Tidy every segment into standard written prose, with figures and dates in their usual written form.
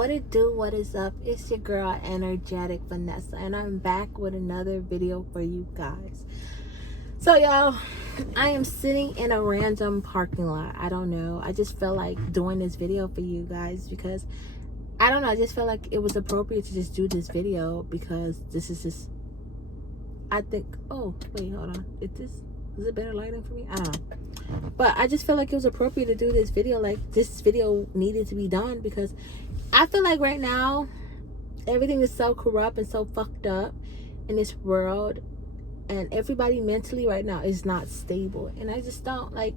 What it do, what is up? It's your girl Energeticvanessa, and I'm back with another video for you guys. So y'all, I am sitting in a random parking lot. I don't know, I just felt like doing this video for you guys because I don't know, I just felt like it was appropriate to just do this video because this is just, I think, oh wait, hold on, is it better lighting for me? I don't know, but I just feel like it was appropriate to do this video. Like, this video needed to be done because I feel like right now everything is so corrupt and so fucked up in this world, and everybody mentally right now is not stable, and I just don't like,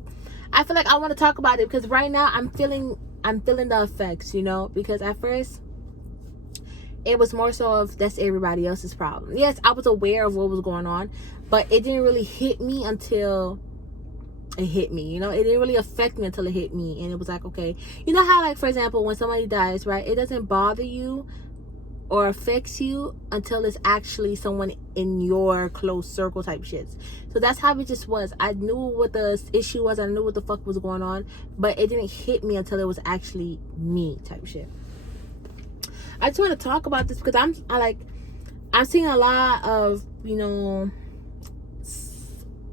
I feel like I want to talk about it because right now I'm feeling the effects, you know, because at first it was more so of that's everybody else's problem. Yes, I was aware of what was going on, but it didn't really hit me until it hit me, you know. It didn't really affect me until it hit me, and it was like, okay, you know how, like, for example, when somebody dies, right, it doesn't bother you or affects you until it's actually someone in your close circle type shits. So that's how it just was. I knew what the issue was, I knew what the fuck was going on, but it didn't hit me until it was actually me type shit. I just want to talk about this because I'm seeing a lot of, you know,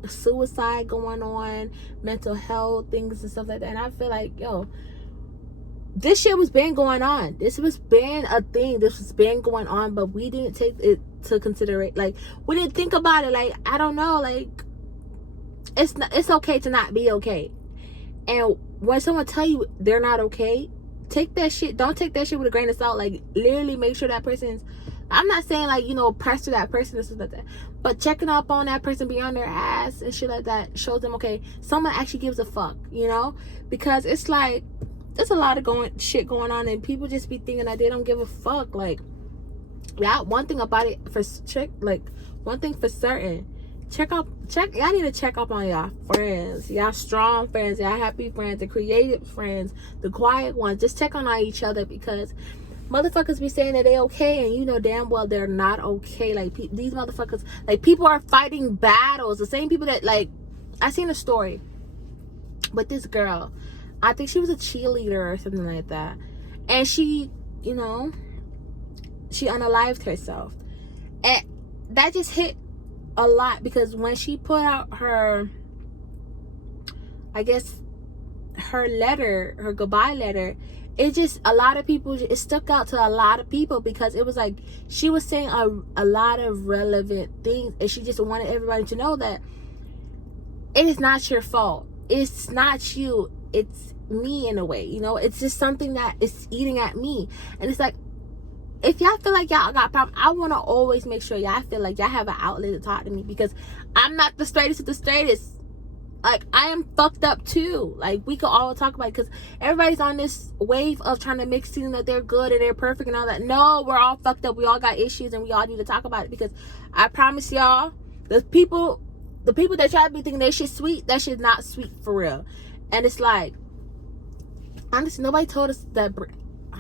suicide going on, mental health things and stuff like that, and I feel like, yo, this shit was been going on. This was been a thing. This was been going on, but we didn't take it to consideration. Like, we didn't think about it. Like, I don't know. Like, it's okay to not be okay. And when someone tell you they're not okay, take that shit. Don't take that shit with a grain of salt. Like, literally make sure that person's. I'm not saying, like, you know, pressure that person or something like that, but checking up on that person beyond their ass and shit like that shows them, okay, someone actually gives a fuck, you know? Because it's like, there's a lot of shit going on, and people just be thinking that they don't give a fuck. Like, yeah, one thing about it for one thing for certain, y'all need to check up on y'all friends, y'all strong friends, y'all happy friends, the creative friends, the quiet ones. Just check on each other, because motherfuckers be saying that they okay, and you know damn well they're not okay. Like, these motherfuckers, like, people are fighting battles. The same people that, like, I seen a story with this girl. I think she was a cheerleader or something like that, and she, you know, she unalived herself, and that just hit a lot because when she put out her, I guess, her letter, her goodbye letter, it just, a lot of people, it stuck out to a lot of people because it was like she was saying a lot of relevant things, and she just wanted everybody to know that it is not your fault. It's not you. It's me in a way, you know. It's just something that is eating at me, and it's like, if y'all feel like y'all got problems, I want to always make sure y'all feel like y'all have an outlet to talk to me, because I'm not the straightest of the straightest. Like, I am fucked up too. Like, we could all talk about it, because everybody's on this wave of trying to make it seem that they're good and they're perfect and all that. No, we're all fucked up. We all got issues, and we all need to talk about it, because I promise y'all, the people that try to be thinking that shit sweet, that shit's not sweet for real. And it's like, honestly, nobody told us that.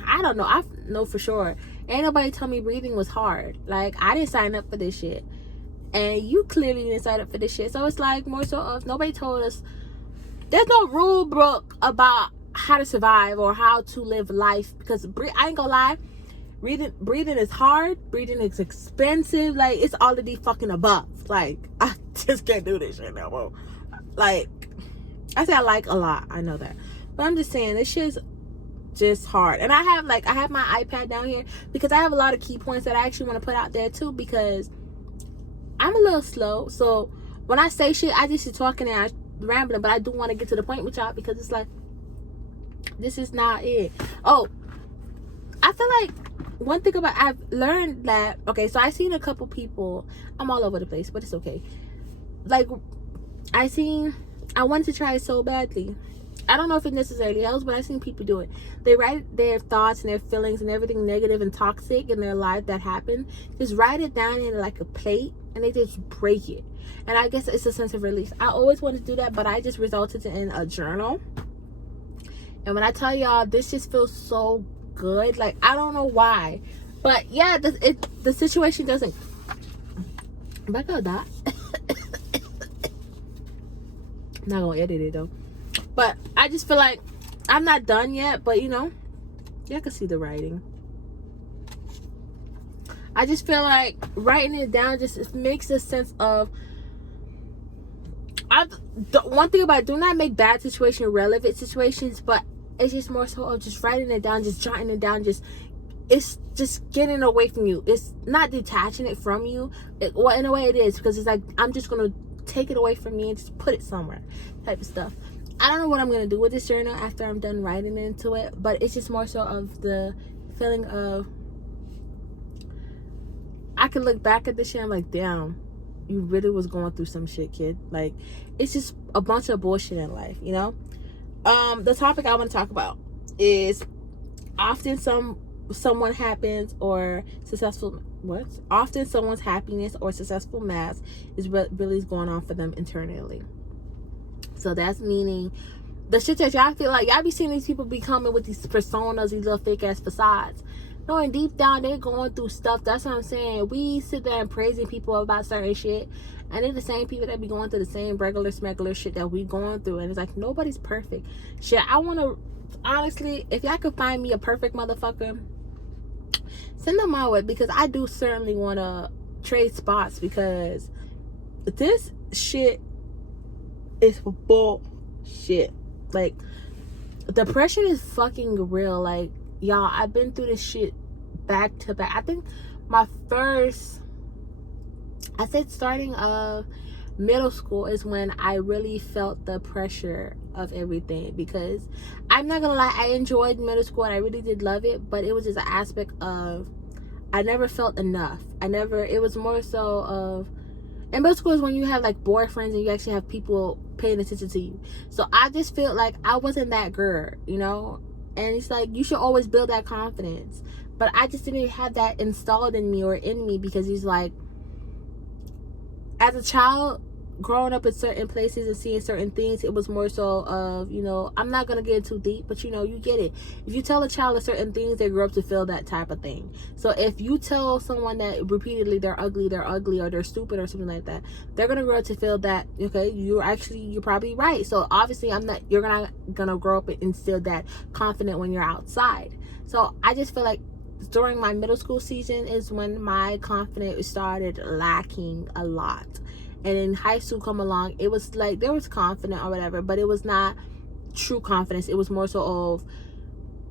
I don't know. I know for sure. Ain't nobody told me breathing was hard. Like, I didn't sign up for this shit, and you clearly didn't sign up for this shit. So it's like, more so of, nobody told us. There's no rule book about how to survive or how to live life, because I ain't gonna lie, breathing is hard, breathing is expensive. Like, it's all of the fucking above. Like, I just can't do this shit no more. Like, I say I like a lot, I know that, but I'm just saying, this shit's just hard. And I have my iPad down here because I have a lot of key points that I actually want to put out there too, because I'm a little slow. So when I say shit, I just be talking and I rambling, but I do want to get to the point with y'all, because it's like, this is not it. Oh, I feel like one thing about, I've learned that, okay, so I seen a couple people, I'm all over the place, but it's okay. Like, I wanted to try it so badly. I don't know if it necessarily helps, but I've seen people do it. They write their thoughts and their feelings and everything negative and toxic in their life that happened. Just write it down in like a plate, and they just break it. And I guess it's a sense of release. I always wanted to do that, but I just resulted in a journal. And when I tell y'all, this just feels so good. Like, I don't know why, but yeah, the situation doesn't. Back up that. I'm not gonna edit it though. But I just feel like I'm not done yet, but you know, y'all can see the writing. I just feel like writing it down just it makes a sense of. The one thing about it, do not make bad situation relevant situations, but it's just more so of just writing it down, just jotting it down, it's just getting away from you. It's not detaching it from you. Well, in a way it is, because it's like I'm just gonna take it away from me and just put it somewhere, type of stuff. I don't know what I'm gonna do with this journal after I'm done writing into it, but it's just more so of the feeling of I can look back at this shit and I'm like, damn, you really was going through some shit, kid. Like, it's just a bunch of bullshit in life, you know? The topic I want to talk about is often someone happens or successful often someone's happiness or successful mask is really is going on for them internally. So that's meaning the shit that y'all feel like y'all be seeing these people be coming with these personas, these little fake ass facades, knowing deep down they're going through stuff. That's what I'm saying. We sit there and praising people about certain shit, and they're the same people that be going through the same regular smuggler shit that we going through. And it's like, nobody's perfect. Shit, I want to, honestly, if y'all could find me a perfect motherfucker, send them my way, because I do certainly want to trade spots, because this shit is bullshit. Like, depression is fucking real. Like, y'all, I've been through this shit back to back. I think my first, I said starting of middle school is when I really felt the pressure of everything, because I'm not gonna lie, I enjoyed middle school and I really did love it, but it was just an aspect of I never felt enough. It was more so of, and middle school is when you have like boyfriends and you actually have people paying attention to you. So I just felt like I wasn't that girl, you know? And it's like, you should always build that confidence. But I just didn't have that installed in me or in me, because he's like, as a child, growing up in certain places and seeing certain things, it was more so of, you know, I'm not going to get too deep, but you know, you get it. If you tell a child a certain things, they grow up to feel that type of thing. So if you tell someone that repeatedly they're ugly, or they're stupid or something like that, they're going to grow up to feel that, okay, you're probably right. So obviously you're not going to grow up and instill that confident when you're outside. So I just feel like during my middle school season is when my confidence started lacking a lot. And in high school come along, it was like there was confidence or whatever, but it was not true confidence. It was more so of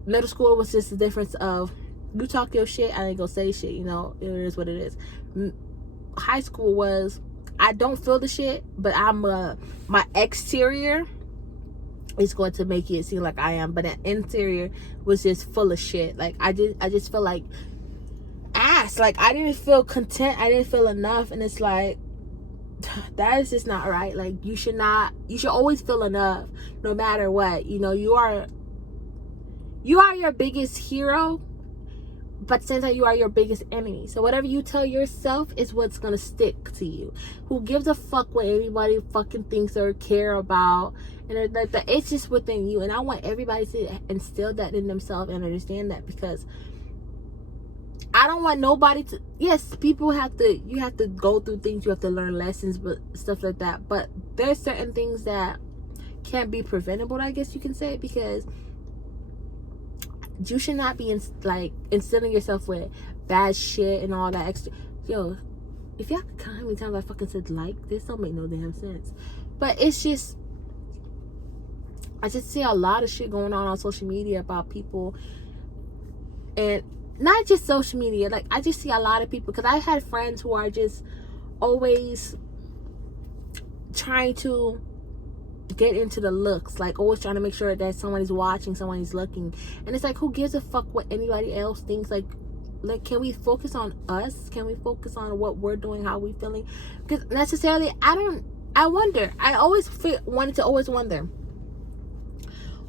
middle school was just the difference of you talk your shit, I ain't gonna say shit, you know, it is what it is. High school was I don't feel the shit, but my exterior is going to make it seem like I am, but the interior was just full of shit. Like I just feel like ass. Like I didn't feel content, I didn't feel enough, and it's like, that is just not right. Like you should always feel enough no matter what. You know, you are your biggest hero, but at the same time you are your biggest enemy. So whatever you tell yourself is what's gonna stick to you. Who gives a fuck what anybody fucking thinks or care about? And it's just within you. And I want everybody to instill that in themselves and understand that, because I don't want nobody to, yes, you have to go through things, you have to learn lessons, but stuff like that. But there's certain things that can't be preventable, I guess you can say, because you should not be instilling yourself with bad shit and all that extra. Yo, if y'all could count how many times I fucking said like, this don't make no damn sense. But it's just, I just see a lot of shit going on social media about people, and not just social media, like I just see a lot of people, because I had friends who are just always trying to get into the looks, like always trying to make sure that someone is watching, someone is looking, and it's like, who gives a fuck what anybody else thinks? Like can we focus on us? Can we focus on what we're doing, how we feeling? Because necessarily I wonder, I always wanted to always wonder,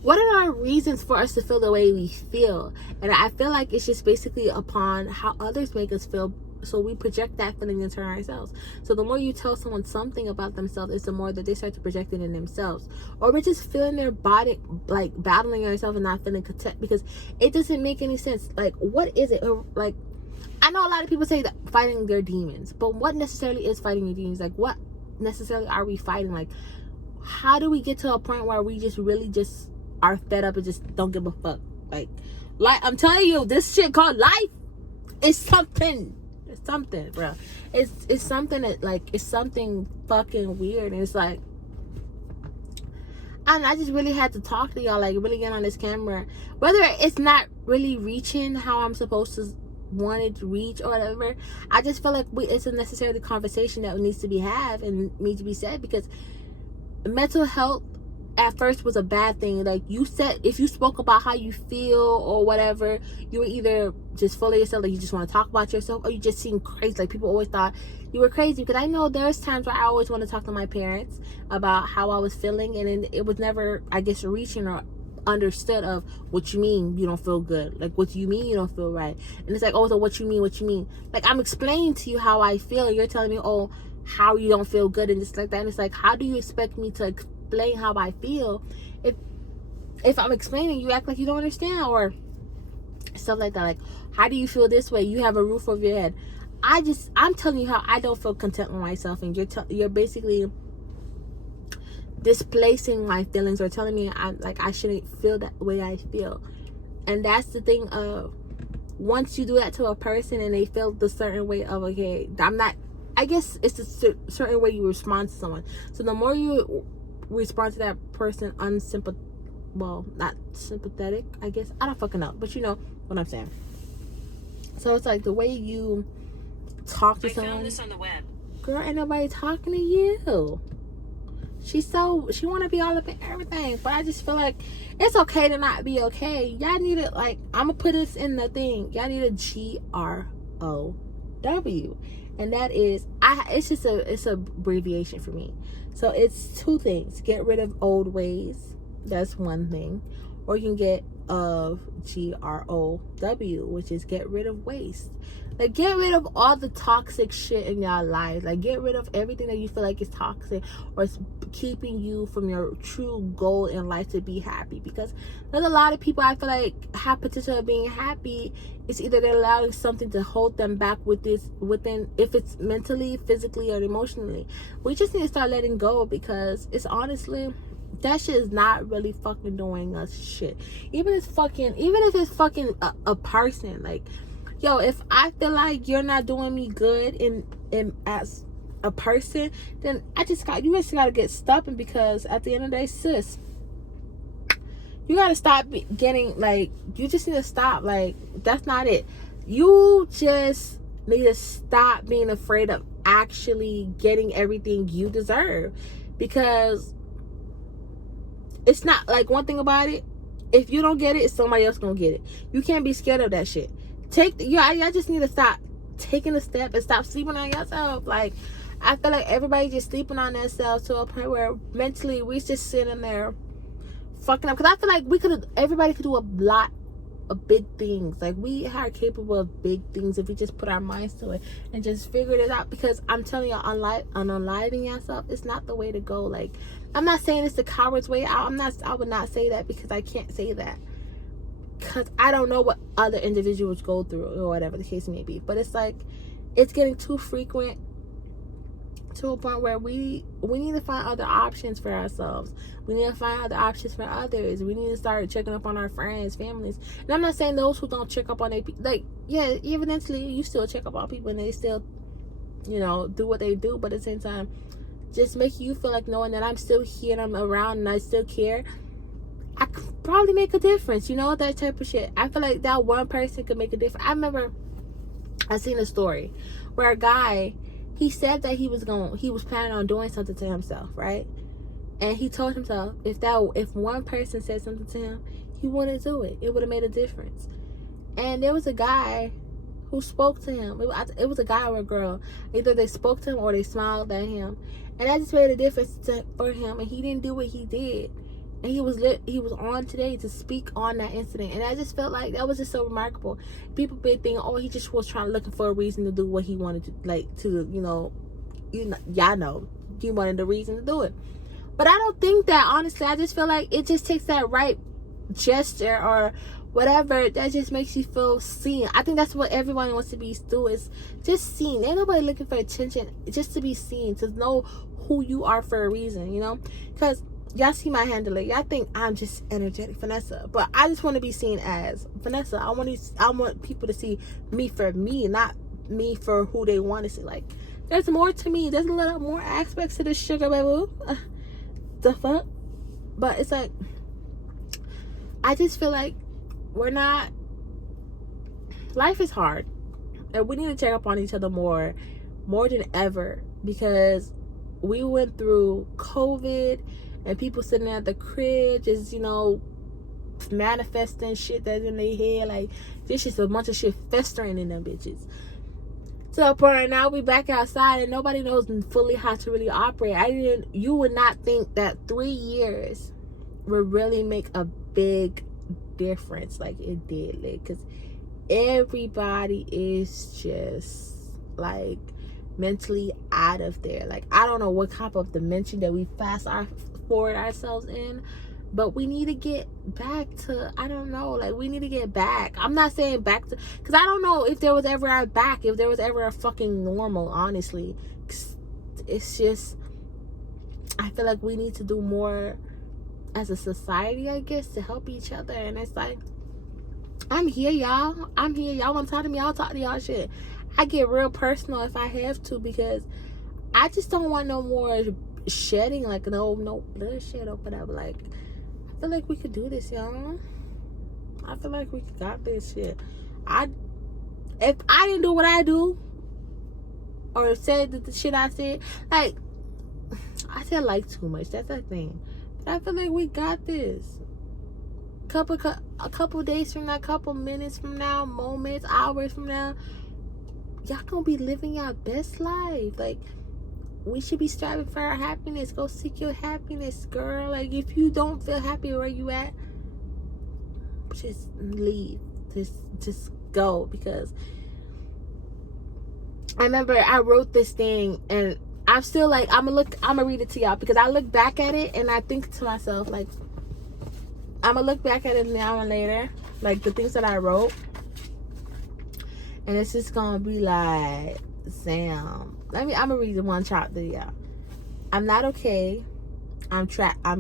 what are our reasons for us to feel the way we feel? And I feel like it's just basically upon how others make us feel. So we project that feeling into ourselves. So the more you tell someone something about themselves, it's the more that they start to project it in themselves. Or we're just feeling their body, like battling yourself and not feeling content, because it doesn't make any sense. Like, what is it? Like, I know a lot of people say that fighting their demons, but what necessarily is fighting your demons? Like, what necessarily are we fighting? Like, how do we get to a point where we just really just are fed up and just don't give a fuck? Like I'm telling you, this shit called life is something It's something, bro. It's something that, like, it's something fucking weird. And it's like, and I just really had to talk to y'all, like, really get on this camera. Whether it's not really reaching how I'm supposed to want it to reach or whatever, I just feel like it's a necessary conversation that needs to be had and needs to be said, because mental health at first was a bad thing. Like, you said, if you spoke about how you feel or whatever, you were either just full of yourself, like you just want to talk about yourself, or you just seem crazy. Like, people always thought you were crazy. Because I know there's times where I always want to talk to my parents about how I was feeling, and it was never, I guess, reaching or understood of what you mean you don't feel good. Like, what do you mean you don't feel right? And it's like, oh, so what you mean? Like, I'm explaining to you how I feel, and you're telling me, oh, how you don't feel good and just like that. And it's like, how do you expect me to explain how I feel if I'm explaining, you act like you don't understand, or stuff like that? Like, how do you feel this way? You have a roof over your head. I'm telling you how I don't feel content with myself, and you're basically displacing my feelings, or telling me I shouldn't feel that way I feel. And that's the thing of, once you do that to a person and they feel the certain way of, okay, I guess it's a certain way you respond to someone. So the more you respond to that person not sympathetic, I guess, I don't fucking know, but you know what I'm saying. So it's like the way you talk to someone. I found this on the web. Girl, ain't nobody talking to you. She want to be all up in everything, but I just feel like it's okay to not be okay. Y'all need it. Like, I'm gonna put this in the thing. Y'all need a GROW, and that is, it's a abbreviation for me. So it's two things: get rid of old ways. That's one thing, or you can get of GROW, which is get rid of waste. Like, get rid of all the toxic shit in your life. Like, get rid of everything that you feel like is toxic or it's keeping you from your true goal in life to be happy. Because there's a lot of people I feel like have potential of being happy. It's either they're allowing something to hold them back within, if it's mentally, physically, or emotionally. We just need to start letting go, because it's honestly, that shit is not really fucking doing us shit. Even if it's fucking a person, like, yo, if I feel like you're not doing me good in as a person, then you just gotta get stopping. Because at the end of the day, sis, you gotta stop getting, like, you just need to stop. Like, that's not it. You just need to stop being afraid of actually getting everything you deserve. Because it's not, like, one thing about it, if you don't get it, somebody else gonna get it. You can't be scared of that shit. I just need to stop taking a step and stop sleeping on yourself. Like, I feel like everybody just sleeping on themselves to a point where mentally we just sitting there fucking up. Because I feel like everybody could do a lot of big things. Like, we are capable of big things if we just put our minds to it and just figure it out. Because I'm telling you, unaliving yourself, it's not the way to go. Like, I'm not saying it's the coward's way out. I would not say that, because I can't say that, because I don't know what other individuals go through or whatever the case may be. But it's like, it's getting too frequent to a point where we need to find other options for ourselves. We need to find other options for others. We need to start checking up on our friends, families. And I'm not saying those who don't check up on their people, like, yeah, eventually you still check up on people and they still, do what they do. But at the same time, just make you feel like knowing that I'm still here and I'm around and I still care, I could probably make a difference, that type of shit. I feel like that one person could make a difference. I remember I seen a story where a guy, he said that he was planning on doing something to himself, right? And he told himself if one person said something to him, he wouldn't do it. It would have made a difference. And there was a guy who spoke to him. It was a guy or a girl. Either they spoke to him or they smiled at him, and that just made a difference for him. And he didn't do what he did. And he was on today to speak on that incident. And I just felt like that was just so remarkable. People been thinking, oh, he just was looking for a reason to do what he wanted to, y'all know, he wanted a reason to do it. But I don't think that, honestly. I just feel like it just takes that right gesture or whatever that just makes you feel seen. I think that's what everyone wants to be doing, is just seen. Ain't nobody looking for attention, just to be seen, to know who you are for a reason, because y'all see my handle, y'all think I'm just Energetic Vanessa, but I just want to be seen as Vanessa. I want people to see me for me, not me for who they want to see. Like, there's more to me. There's a little more aspects to this sugar baby. The fuck? But it's like, I just feel like life is hard, and we need to check up on each other more than ever, because we went through COVID and people sitting at the crib just, manifesting shit that's in their head. Like, this is a bunch of shit festering in them bitches. So for now, we back outside and nobody knows fully how to really operate. You would not think that 3 years would really make a big difference like it did, because everybody is just like mentally out of there. Like, I don't know what type of dimension that we fast forward ourselves in, but we need to get back to, I don't know, like, we need to get back. I'm not saying back to, because I don't know if there was ever a fucking normal, honestly. It's just, I feel like we need to do more as a society, I guess, to help each other. And it's like, I'm here, y'all. Y'all want to talk to me? I'll talk to y'all shit. I get real personal if I have to, because I just don't want no more shedding, like, no bloodshed or whatever. Like, I feel like we could do this, y'all. I feel like we got this shit. If I didn't do what I do, or said the shit I said, like, I said like too much. That's the thing. But I feel like we got this. A couple days from now, couple minutes from now, moments, hours from now, y'all gonna be living your best life. Like, we should be striving for our happiness. Go seek your happiness, girl. Like, if you don't feel happy where you at, just leave. Just go. Because I remember I wrote this thing, and I'm still like, I'm gonna read it to y'all, because I look back at it and I think to myself, like, I'm gonna look back at it now and later, like the things that I wrote, and it's just gonna be like, Sam. I'm gonna read the one chapter, y'all. I'm not okay. I'm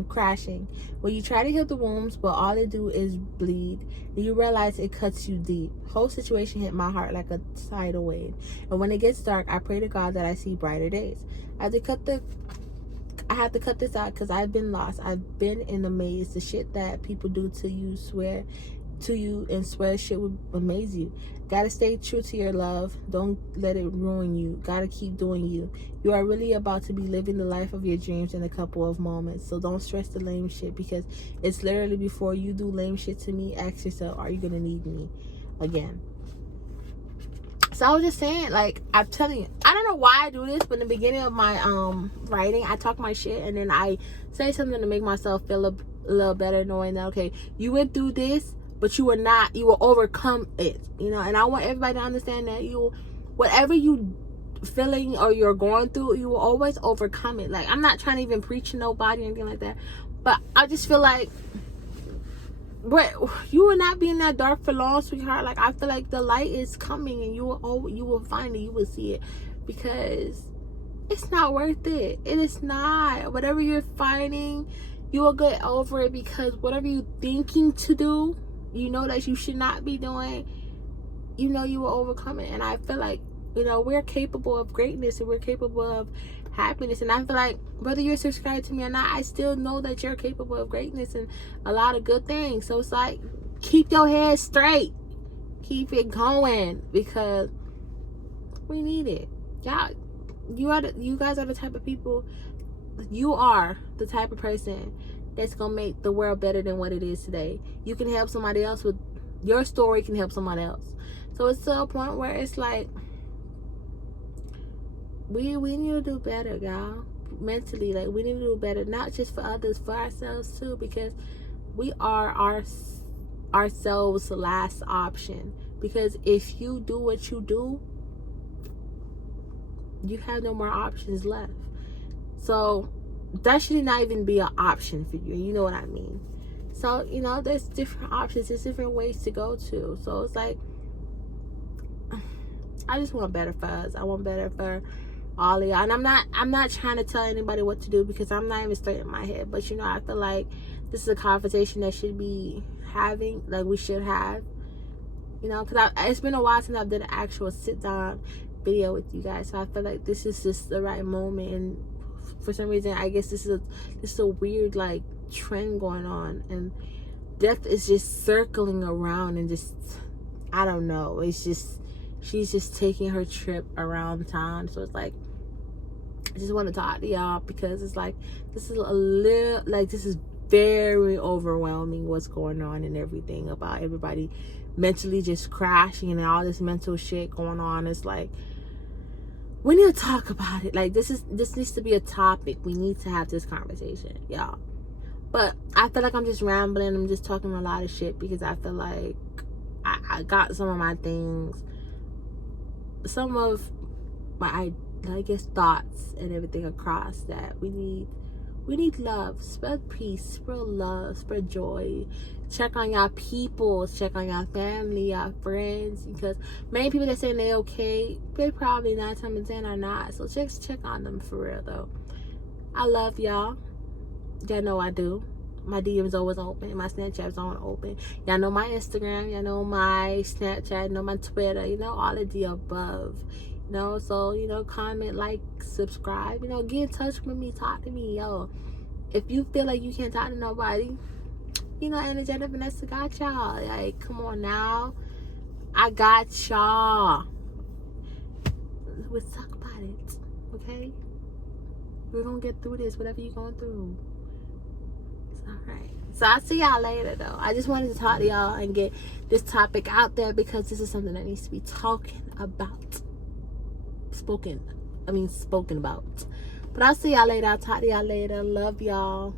crashing. When you try to heal the wounds, but all they do is bleed, and you realize it cuts you deep. Whole situation hit my heart like a tidal wave. And when it gets dark, I pray to God that I see brighter days. I had to cut this out because I've been lost. I've been in a maze. The shit that people do to you, swear shit would amaze you. Gotta stay true to your love. Don't let it ruin you. Gotta keep doing you. You are really about to be living the life of your dreams in a couple of moments. So don't stress the lame shit, because it's literally before you do lame shit to me, ask yourself, are you gonna need me again? So I was just saying, like, I'm telling you, I don't know why I do this, but in the beginning of my writing, I talk my shit, and then I say something to make myself feel a little better, knowing that, okay, you went through this, but you will overcome it, and I want everybody to understand that whatever you feeling or you're going through, you will always overcome it. Like, I'm not trying to even preach to nobody or anything like that, but I just feel like, but you will not be in that dark for long, sweetheart. Like, I feel like the light is coming, and you will find it, you will see it, because it's not worth it. It is not. Whatever you're fighting, you will get over it, because whatever you're thinking to do, that you should not be doing, you will overcome it. And I feel like, we're capable of greatness, and we're capable of happiness. And I feel like, whether you're subscribed to me or not, I still know that you're capable of greatness and a lot of good things. So it's like, keep your head straight, keep it going, because we need it. You guys are the type of people, you are the type of person that's gonna make the world better than what it is today. You can help somebody else with your story, can help somebody else. So it's to a point where it's like, we need to do better, y'all. Mentally, like, we need to do better, not just for others, for ourselves too, because we are ourselves' last option. Because if you do what you do, you have no more options left. So that should not even be an option for you. You know what I mean? So, there's different options. There's different ways to go to. So it's like, I just want better for us. I want better for all of y'all. And I'm not trying to tell anybody what to do, because I'm not even straight in my head. But I feel like this is a conversation that should be having, like, we should have. You know, because it's been a while since I've done an actual sit down video with you guys, so I feel like this is just the right moment. And for some reason, I guess this is a weird like trend going on, and death is just circling around, and just, I don't know, it's just, she's just taking her trip around town. So it's like, I just want to talk to y'all because it's like, this is a little like, this is very overwhelming what's going on and everything, about everybody mentally just crashing and all this mental shit going on. It's like, we need to talk about it. Like, this needs to be a topic. We need to have this conversation, y'all. But I feel like I'm just rambling. I'm just talking a lot of shit because I feel like I got some of my things, some of my, I guess, thoughts and everything across, that we need love. Spread peace, spread love, spread joy. Check on y'all people, check on y'all family, y'all friends, because many people that say they okay, they probably 9 times out of 10 are not. So just check on them for real though. I love y'all. Y'all know I do. My DM's always open. My Snapchat's on open. Y'all know my Instagram. Y'all know my Snapchat. You know my Twitter. You know, all of the above. You know, so, you know, comment, like, subscribe. You know, get in touch with me. Talk to me, yo. If you feel like you can't talk to nobody, you know, Energeticvanessa got y'all. Like, come on now. I got y'all. Let's talk about it, okay? We're gonna get through this, whatever you're going through. It's alright. So I'll see y'all later, though. I just wanted to talk to y'all and get this topic out there because this is something that needs to be talking about. Spoken about. But I'll see y'all later. I'll talk to y'all later. Love y'all.